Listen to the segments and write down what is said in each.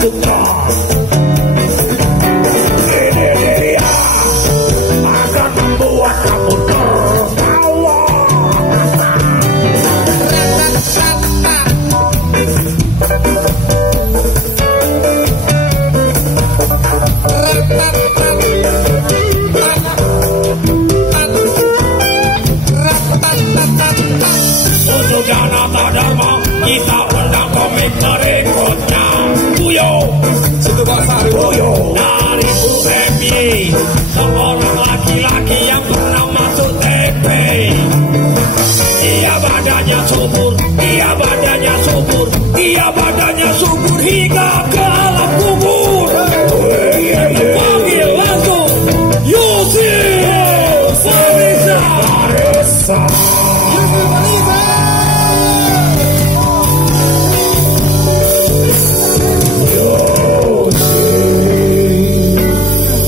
putra. Ini dia akan membuat kamu tertawa. Untuk Janata Dharma kita undang komik berikutnya. Buyo Situ Basari Buyo dari UMY, seorang laki-laki yang pernah masuk TP. Dia badannya subur, dia badannya subur, dia badannya subur hingga ke alam kubur. Panggil langsung Yusuf Farisa.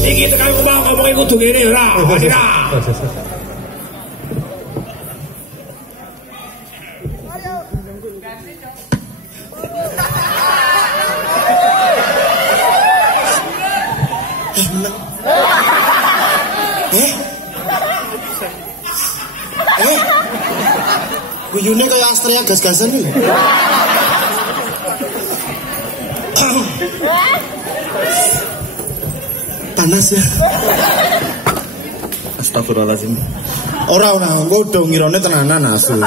Iki tekan ngomong kudu ngene ora, Adira. Guyune kaya Astrea gas-gasan nih. Panas ya. Astagfirullahaladzim. Ora gue udah ngirone tenanan asu.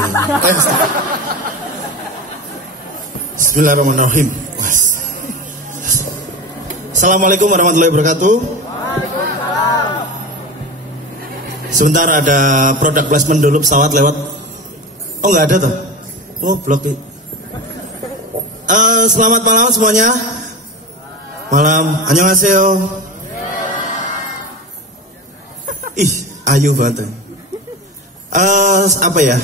Bismillahirrahmanirrahim. Assalamualaikum warahmatullahi wabarakatuh. Sebentar ada produk placement dulu, pesawat lewat. Oh nggak ada tuh. Oh blok. Selamat malam semuanya. Malam. Annyeonghaseyo. Ih, ayu banget. Apa ya?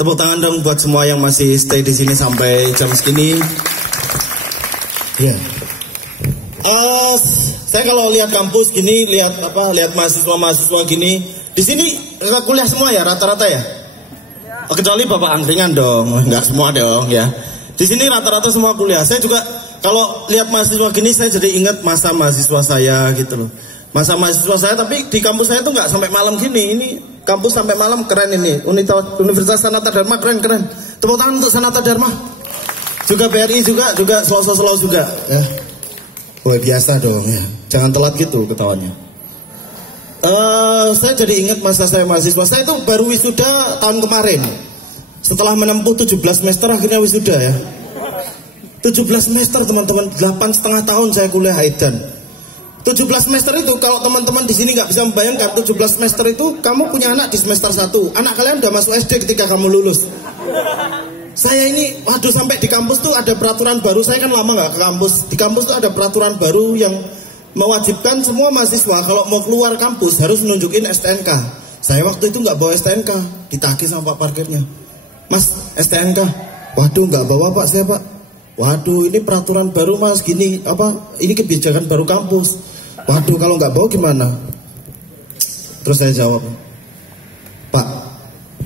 Tepuk tangan dong buat semua yang masih stay di sini sampai jam segini. Ya. Saya kalau lihat kampus gini, lihat mahasiswa gini, di sini kuliah semua ya rata-rata ya. Kecuali Bapak angkringan dong, nggak semua dong ya. Di sini rata-rata semua kuliah. Saya juga kalau lihat mahasiswa gini, saya jadi ingat masa mahasiswa saya gitu loh. Masa mahasiswa saya, tapi di kampus saya tuh nggak sampai malam gini. Ini kampus sampai malam, keren ini. Universitas Sanata Dharma keren. Tepuk tangan untuk Sanata Dharma. Juga BRI juga slow juga ya. Wah biasa dong ya. Jangan telat gitu ketawanya. Saya jadi ingat masa saya mahasiswa. Saya itu baru wisuda tahun kemarin. Setelah menempuh 17 semester akhirnya wisuda ya. 17 semester teman-teman, 8,5 tahun saya kuliah Haidan. 17 semester itu kalau teman-teman di sini nggak bisa membayangkan, 17 semester itu kamu punya anak di semester 1. Anak kalian udah masuk SD ketika kamu lulus. Saya ini, waduh sampai di kampus tuh ada peraturan baru. Saya kan lama nggak ke kampus. Di kampus tuh ada peraturan baru yang mewajibkan semua mahasiswa kalau mau keluar kampus harus nunjukin STNK. Saya waktu itu nggak bawa STNK, ditagih sama Pak parkirnya. Mas, STNK. Waduh nggak bawa Pak, saya Pak. Waduh ini peraturan baru Mas, gini apa? Ini kebijakan baru kampus. Waduh kalau nggak bawa gimana? Terus saya jawab, Pak,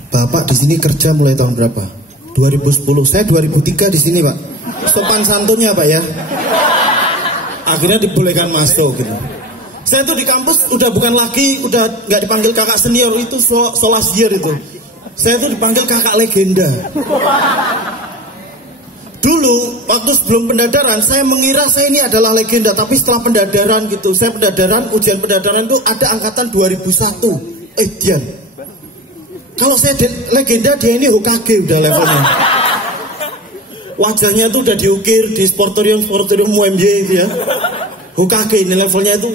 Bapak di sini kerja mulai tahun berapa? 2010. Saya 2003 di sini Pak. Sopan santunnya Pak ya. Akhirnya dibolehkan masuk gitu. Saya tuh di kampus udah bukan lagi, udah nggak dipanggil kakak senior, itu solasier itu. Saya tuh dipanggil kakak legenda. Dulu waktu sebelum pendadaran saya mengira saya ini adalah legenda, tapi setelah pendadaran gitu, saya ujian pendadaran itu ada angkatan 2001. Dian. Kalau saya legenda, dia ini Hokage udah levelnya. Wajahnya tuh udah diukir di sportorium UMY itu ya. Hokage ini levelnya itu,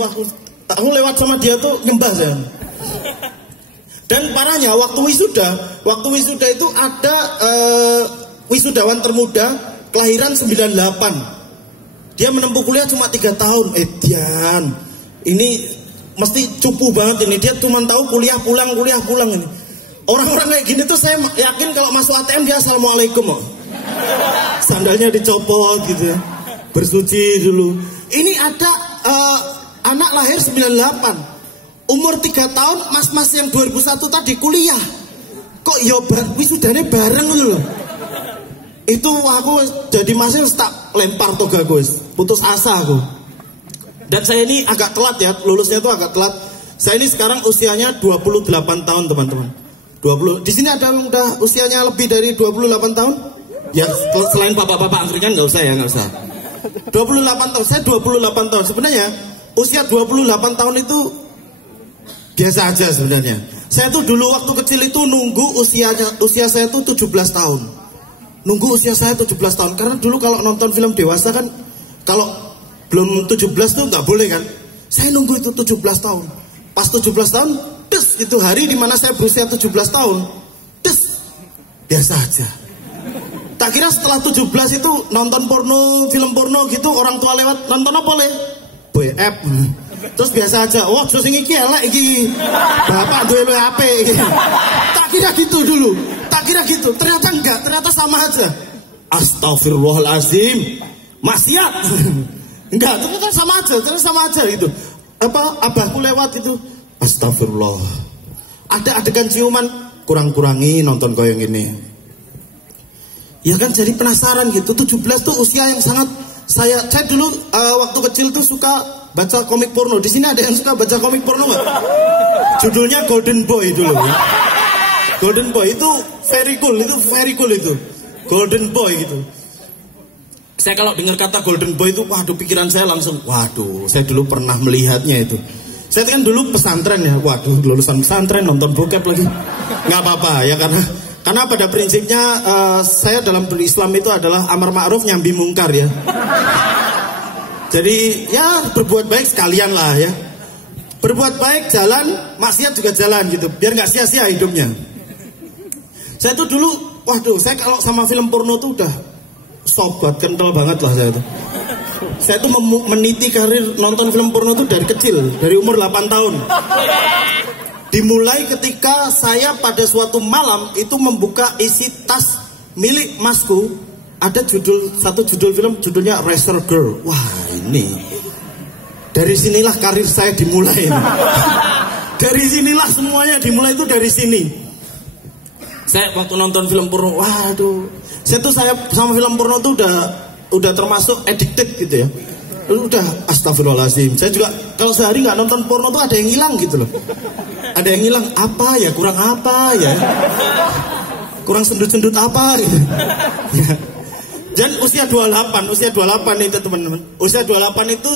aku lewat sama dia tuh nyembah saya. Dan parahnya waktu wisuda itu ada wisudawan termuda kelahiran 98. Dia menempuh kuliah cuma 3 tahun. Dian, ini mesti cupu banget ini. Dia cuma tahu kuliah pulang ini. Orang-orang kayak gini tuh saya yakin kalau masuk ATM dia assalamualaikum kok. Sandalnya dicopot gitu ya. Bersuci dulu. Ini ada anak lahir 98. Umur 3 tahun, mas-mas yang 2001 tadi kuliah. Kok ya wisudanya bareng gitu loh. Itu aku jadi masih tak lempar toga gue, putus asa aku. Dan saya ini agak telat ya, lulusnya tuh agak telat. Saya ini sekarang usianya 28 tahun teman-teman. 20. Di sini ada yang udah usianya lebih dari 28 tahun? Ya selain bapak-bapak angkringan nggak usah ya, nggak usah. 28 tahun, saya 28 tahun. Sebenarnya usia 28 tahun itu biasa aja sebenarnya. Saya tuh dulu waktu kecil itu nunggu usia saya tuh 17 tahun. Nunggu usia saya 17 tahun. Karena dulu kalau nonton film dewasa kan, kalau belum 17 tuh nggak boleh kan. Saya nunggu itu 17 tahun. Pas 17 tahun, des, itu hari dimana saya berusia 17 tahun. Des, biasa aja. Tak kira setelah 17 itu nonton porno, film porno gitu, orang tua lewat, nonton apa le? Boy app. Terus biasa aja, wah terus ini elek iki. Bapak duwe HP iki. Tak kira gitu dulu. Tak kira gitu, ternyata enggak, ternyata sama aja. Astagfirullahalazim. Maksiat. Enggak, ternyata sama aja gitu. Abahku lewat itu, astagfirullah. Ada adegan ciuman, kurang-kurangi nonton koyo gini. Ya kan jadi penasaran gitu. 17 tuh usia yang sangat saya dulu waktu kecil tuh suka baca komik porno. Di sini ada yang suka baca komik porno nggak? Judulnya Golden Boy dulu. Ya. Golden Boy itu very cool itu. Golden Boy gitu. Saya kalau dengar kata Golden Boy itu, waduh pikiran saya langsung, waduh, saya dulu pernah melihatnya itu. Saya kan dulu pesantren ya, waduh lulusan pesantren nonton bokep lagi. Nggak apa-apa ya karena pada prinsipnya saya dalam berislam itu adalah amar ma'ruf nyambi mungkar ya. Jadi ya berbuat baik sekalian lah ya. Berbuat baik jalan, maksiat juga jalan gitu. Biar nggak sia-sia hidupnya. Saya tuh dulu, waduh, saya kalau sama film porno tuh udah sobat kental banget lah saya tuh. Saya tuh meniti karir nonton film porno tuh dari kecil, dari umur 8 tahun. Dimulai ketika saya pada suatu malam itu membuka isi tas milik masku. Ada satu judul film judulnya Racer Girl. Wah ini dari sinilah karir saya dimulai. Dari sinilah semuanya dimulai itu dari sini. Saya waktu nonton film porno, waduh, saya sama film porno tuh udah termasuk addicted gitu ya. Udah astagfirullahaladzim. Saya juga kalau sehari nggak nonton porno tuh ada yang hilang gitu loh. Ada yang hilang apa ya, kurang apa ya, kurang sendut-sendut apa gitu. Dan usia 28 itu teman-teman. Usia 28 itu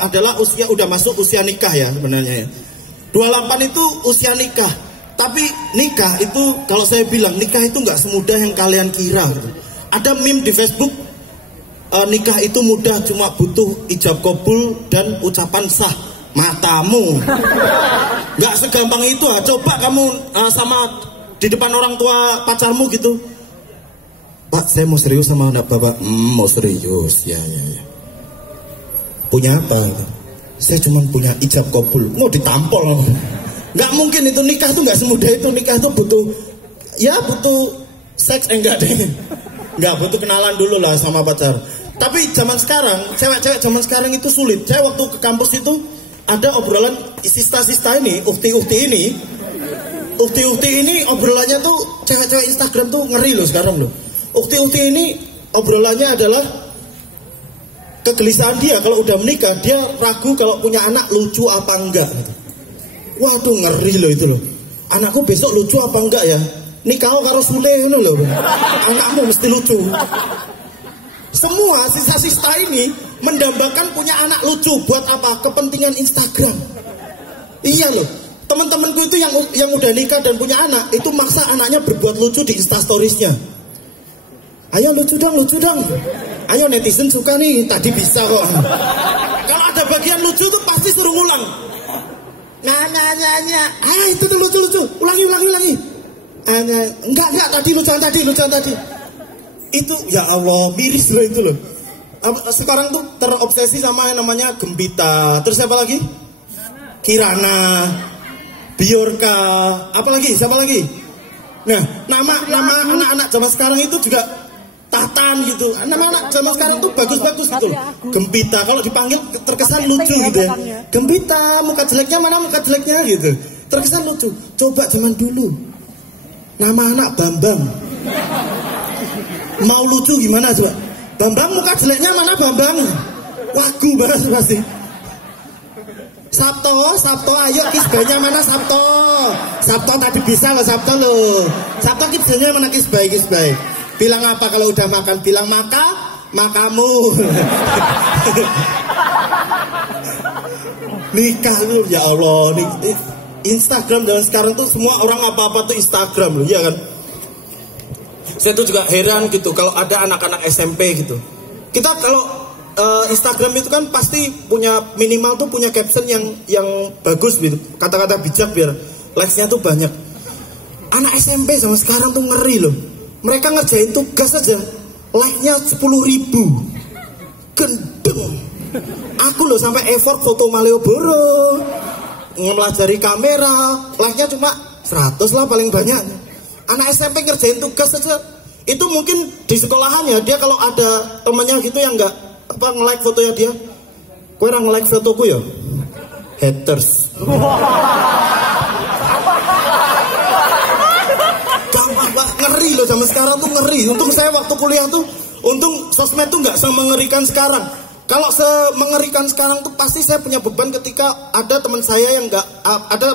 adalah usia udah masuk usia nikah ya sebenarnya ya. 28 itu usia nikah. Tapi nikah itu kalau saya bilang nikah itu nggak semudah yang kalian kira gitu. Ada meme di Facebook, nikah itu mudah cuma butuh ijab kabul dan ucapan sah matamu. Nggak segampang itu. Coba kamu sama di depan orang tua pacarmu gitu, Pak, saya mau serius sama anak bapak. Mau serius, ya. Punya apa? Saya cuma punya ijab kabul. Mau ditampol. Nggak mungkin itu, nikah tuh nggak semudah itu. Nikah tuh butuh seks, enggak deh. Nggak, butuh kenalan dulu lah sama pacar. Tapi zaman sekarang, cewek-cewek zaman sekarang itu sulit. Saya waktu ke kampus itu ada obrolan sista-sista ini, ukti-ukti ini obrolannya tuh cewek-cewek Instagram tuh ngeri loh sekarang loh. Ukti-ukti ini obrolannya adalah kegelisahan dia kalau udah menikah, dia ragu kalau punya anak lucu apa enggak gitu. Waduh ngeri loh itu loh. Anakku besok lucu apa enggak ya? Nikah karo Sule loh. Anakmu mesti lucu. Semua sisa-sisa ini mendambakan punya anak lucu. Buat apa? Kepentingan Instagram. Iya loh. Teman-temanku itu yang udah nikah dan punya anak, itu maksa anaknya berbuat lucu di Instastoriesnya. Ayo lucu dong. Ayo netizen suka nih, tadi bisa kok. Kalau ada bagian lucu tuh pasti suruh ngulang. Nanya. Itu tuh lucu. Ulangi. Enggak, tadi lucuan tadi. Itu ya Allah, miris loh itu loh. Sekarang tuh terobsesi sama yang namanya Gembita. Terus siapa lagi? Kirana, Biorka, siapa lagi? Nah, nama anak-anak zaman sekarang itu juga Tatan gitu. Nama-anak zaman sekarang tuh bagus-bagus gitu. Gembita, kalau dipanggil terkesan lucu gitu ya. Gembita, muka jeleknya mana muka jeleknya gitu. Terkesan lucu. Coba zaman dulu, nama anak Bambang. Mau lucu gimana coba? Bambang muka jeleknya mana Bambang? Wagu banget pasti. Sabto, ayo kisbahnya mana Sabto? Sabto tadi bisa loh Sabto loh. Sabto kisbahnya mana kisbah? Bilang apa kalau udah makan? Bilang makamu. Nikah lu ya Allah. Instagram dan sekarang tuh semua orang apa-apa tuh Instagram loh, ya kan? Saya tuh juga heran gitu kalau ada anak-anak SMP gitu. Kita kalau Instagram itu kan pasti punya minimal tuh punya caption yang bagus gitu, kata-kata bijak biar likes-nya tuh banyak. Anak SMP sama sekarang tuh ngeri loh. Mereka ngerjain tugas aja like-nya 10.000. Gendeng. Aku loh sampai effort foto Malioboro, ngelajari kamera, like-nya cuma 100 lah paling banyak. Anak SMP ngerjain tugas aja itu mungkin di sekolahan ya, dia kalau ada temannya gitu yang nggak nge-like fotonya dia, kowe ora nge-like fotoku ya, haters. Gampang banget, ngeri loh sama sekarang tuh ngeri. Untung saya waktu kuliah tuh, untung sosmed tuh nggak semengerikan sekarang. Kalau semengerikan sekarang tuh pasti saya punya beban ketika ada teman saya yang nggak ada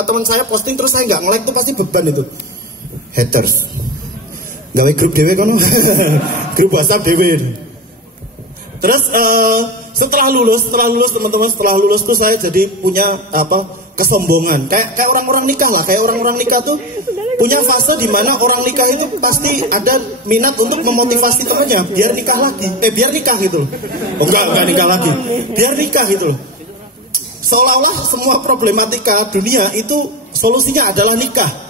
teman saya posting terus saya nggak nge-like tuh pasti beban itu. Haters. Gawe grup dewe kono. Grup WhatsApp dewe. Terus setelah lulus teman-teman, setelah lulus tuh saya jadi punya kesombongan. Kayak orang-orang nikah lah, kayak orang-orang nikah tuh punya fase di mana orang nikah itu pasti ada minat untuk memotivasi temannya biar nikah lagi. Biar nikah gitu loh. Oh, enggak nikah lagi. Biar nikah gitu loh. Seolah-olah semua problematika dunia itu solusinya adalah nikah.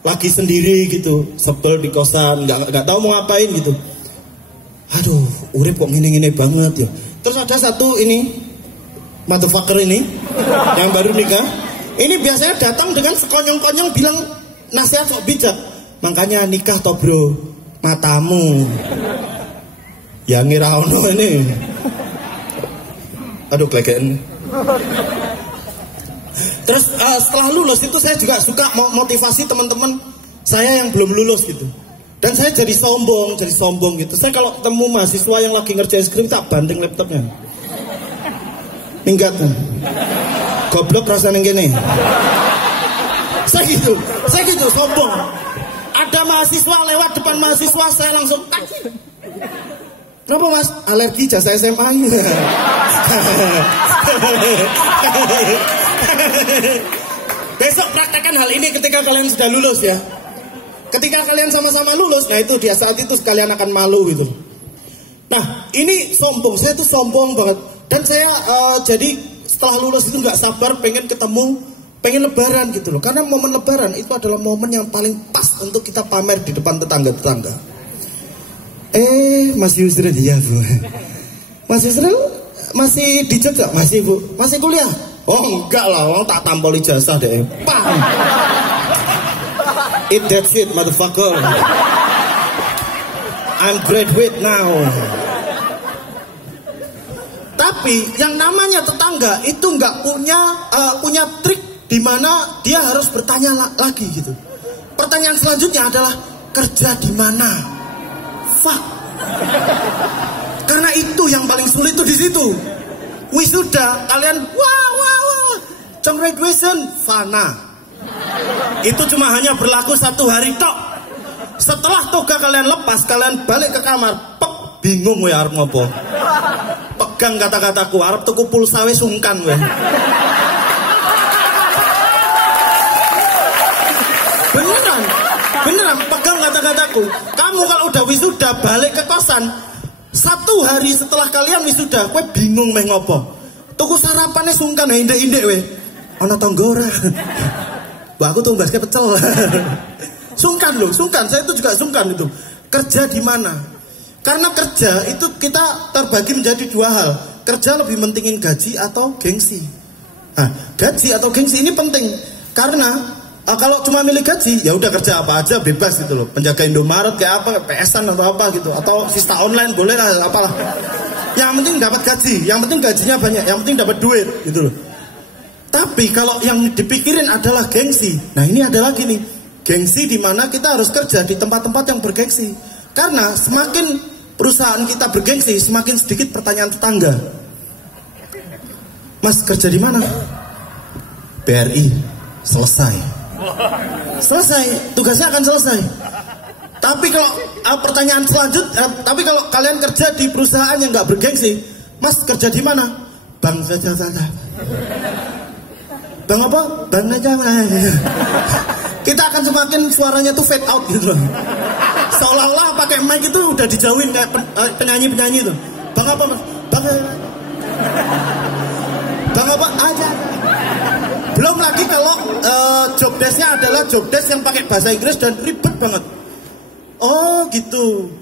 Lagi sendiri gitu, sebel di kosan, nggak tahu mau ngapain gitu. Aduh, urip kok gini-gini banget ya. Terus ada satu ini motherfucker ini yang baru nikah. Ini biasanya datang dengan sekonyong-konyong bilang nasihat kok bijak. Makanya nikah toh bro, matamu. Ya ngira ono ini. Aduh keleken. Terus setelah lulus itu saya juga suka motivasi teman-teman saya yang belum lulus gitu. Dan saya jadi sombong gitu. Saya kalau ketemu mahasiswa yang lagi ngerjain skrip tak banting laptopnya. Minggat kan. Goblok rasanya gini. Saya gitu sombong. Ada mahasiswa lewat depan mahasiswa saya langsung tak. Kenapa mas? Alergi jasa SMA. Besok praktekkan hal ini ketika kalian sudah lulus ya. Ketika kalian sama-sama lulus, nah itu dia saat itu kalian akan malu gitu. Nah ini sombong, saya tuh sombong banget. Dan saya jadi setelah lulus itu nggak sabar pengen ketemu, pengen lebaran gitu loh. Karena momen lebaran itu adalah momen yang paling pas untuk kita pamer di depan tetangga-tetangga. Mas Yusril, iya bu. Mas Yusril masih di Jogja? Masih bu. Masih kuliah? Oh enggak lah, orang tak tampol ijazah deh. Paham. Eat that shit, motherfucker. I'm graduate now. Tapi yang namanya tetangga itu nggak punya trik di mana dia harus bertanya lagi gitu. Pertanyaan selanjutnya adalah kerja di mana? Fuck. Karena itu yang paling sulit tuh di situ. Wisuda kalian wah. Congratulations, fana. Itu cuma hanya berlaku 1 hari tok. Setelah toga kalian lepas, kalian balik ke kamar, bingung we arep ngopo. Pegang kata-kataku, arep tuku pulsa we sungkan we. Beneran pegang kata-kataku. Kamu kalau udah wisuda balik ke kosan, 1 hari setelah kalian wisuda, kowe bingung meh ngopo. Tuku sarapannya sungkan indek-indek we. Ana tangga ora? Wah aku tuh basket pecel. Sungkan loh, saya itu juga sungkan itu. Kerja di mana? Karena kerja itu kita terbagi menjadi 2 hal. Kerja lebih mentingin gaji atau gengsi. Nah, gaji atau gengsi ini penting karena kalau cuma milih gaji, ya udah kerja apa aja bebas gitu loh. Penjaga Indomaret kayak apa, PS-an atau apa gitu, atau Vista online boleh lah, apalah. Yang penting dapat gaji, yang penting gajinya banyak, yang penting dapat duit gitu loh. Tapi kalau yang dipikirin adalah gengsi. Nah ini ada lagi nih, gengsi di mana kita harus kerja di tempat-tempat yang bergengsi. Karena semakin perusahaan kita bergengsi, semakin sedikit pertanyaan tetangga. Mas kerja di mana? BRI. Selesai. Selesai, tugasnya akan selesai. Tapi kalau pertanyaan selanjutnya, tapi kalau kalian kerja di perusahaan yang nggak bergengsi, Mas kerja di mana? Bank saja. Bang apa? Bang aja. Kita akan semakin suaranya tuh fade out gitu loh. Seolah-olah pakai mic itu udah dijauhin kayak penyanyi-penyanyi itu. Bang apa Mas? Bang apa? Aja. Belum lagi kalau job desk-nya adalah job desk yang pakai bahasa Inggris dan ribet banget. Oh gitu.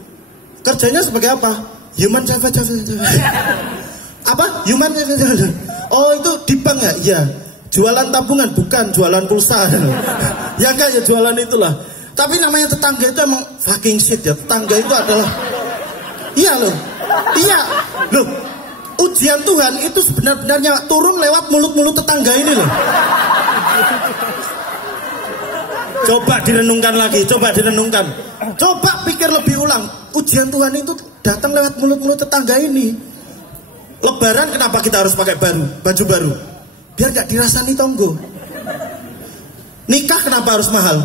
Kerjanya sebagai apa? Human Java. Apa? Human Java. Oh itu di bank ya? Iya. Jualan tabungan, bukan jualan pulsa. Ya enggak ya jualan itulah. Tapi namanya tetangga itu emang fucking shit ya. Tetangga itu adalah, iya loh. Ujian Tuhan itu sebenarnya turun lewat mulut-mulut tetangga ini loh. Coba direnungkan lagi, coba pikir lebih ulang. Ujian Tuhan itu datang lewat mulut-mulut tetangga ini. Lebaran kenapa kita harus pakai baju baru? Biar gak dirasani tonggo. Nikah kenapa harus mahal?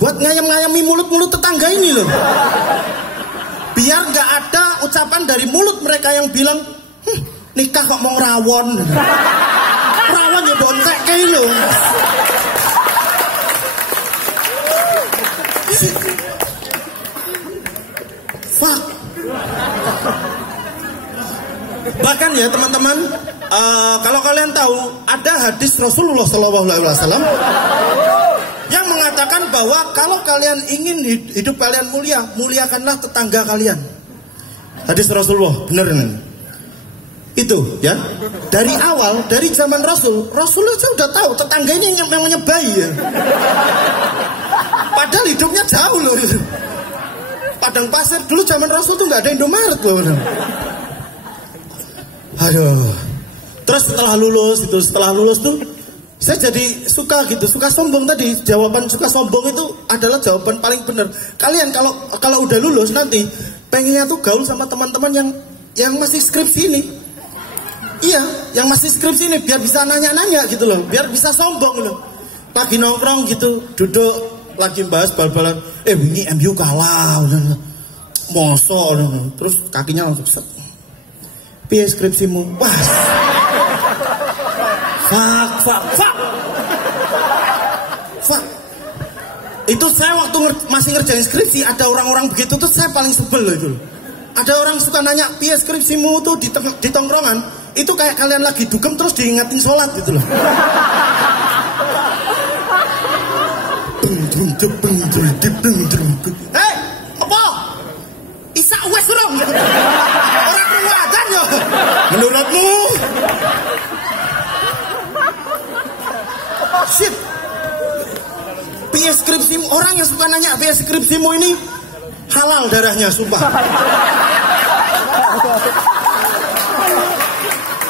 Buat ngayam-ngayami mulut-mulut tetangga ini loh. Biar gak ada ucapan dari mulut mereka yang bilang, nikah kok mau rawon. Rawon ya bontek kayak lo. Fuck. Bahkan ya teman-teman, kalau kalian tahu ada hadis Rasulullah SAW yang mengatakan bahwa kalau kalian ingin hidup kalian mulia, muliakanlah tetangga kalian. Hadis Rasulullah, bener kan? Itu ya, dari awal, dari zaman Rasulullah sudah tahu tetangga ini yang menyebai ya. Padahal hidupnya jauh loh. Padang pasir dulu zaman Rasul tuh nggak ada Indomaret loh. Aduh. Terus setelah lulus tuh saya jadi suka sombong tadi. Jawaban suka sombong itu adalah jawaban paling benar. Kalian kalau udah lulus nanti pengennya tuh gaul sama teman-teman yang masih skripsi ini. Iya, yang masih skripsi ini biar bisa nanya-nanya gitu loh, biar bisa sombong loh. Lagi nongkrong gitu, duduk lagi bahas bal-balan. Ini MU kalah, mosok, terus kakinya langsung set. Piye skripsimu? Wah. Fuck. Itu saya waktu masih ngerjain skripsi, ada orang-orang begitu tuh saya paling sebel loh itu. Ada orang suka nanya, piye skripsimu tuh di tongkrongan, itu kayak kalian lagi dugem terus diingatin sholat gitu loh. Hei, apa? Isa wes dong. Orang keluaran ya. Menurutmu? Shit. Piye skripsimu, orang yang suka nanya piye skripsimu ini halal darahnya, sumpah.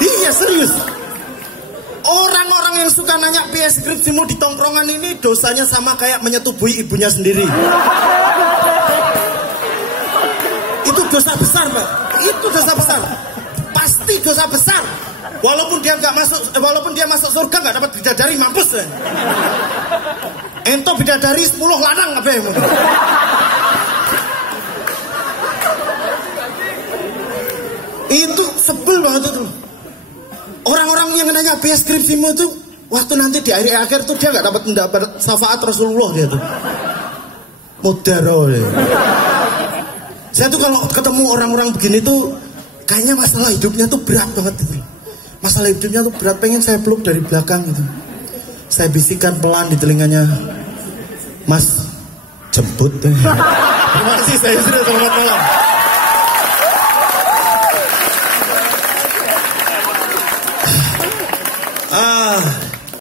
Iya serius. Orang-orang yang suka nanya piye skripsimu di tongkrongan ini dosanya sama kayak menyetubuhi ibunya sendiri. Itu dosa besar, Pak. Itu dosa besar. Pasti dosa besar. Walaupun dia masuk surga nggak dapat bidadari, mampus. Ento bidadari 10 lanang apa ya? Itu sebel banget itu. Orang-orang yang nanya piye skripsimu tuh waktu nanti di akhir tuh dia nggak dapat mendapat syafaat Rasulullah dia tuh. Mudaro ya. Saya tuh kalau ketemu orang-orang begini tuh kayaknya masalah hidupnya tuh berat banget gitu. Masalah hidupnya tuh berat, pengen saya peluk dari belakang gitu. Saya bisikan pelan di telinganya, Mas, jemput. Terima kasih, saya sudah selamat malam. Ah.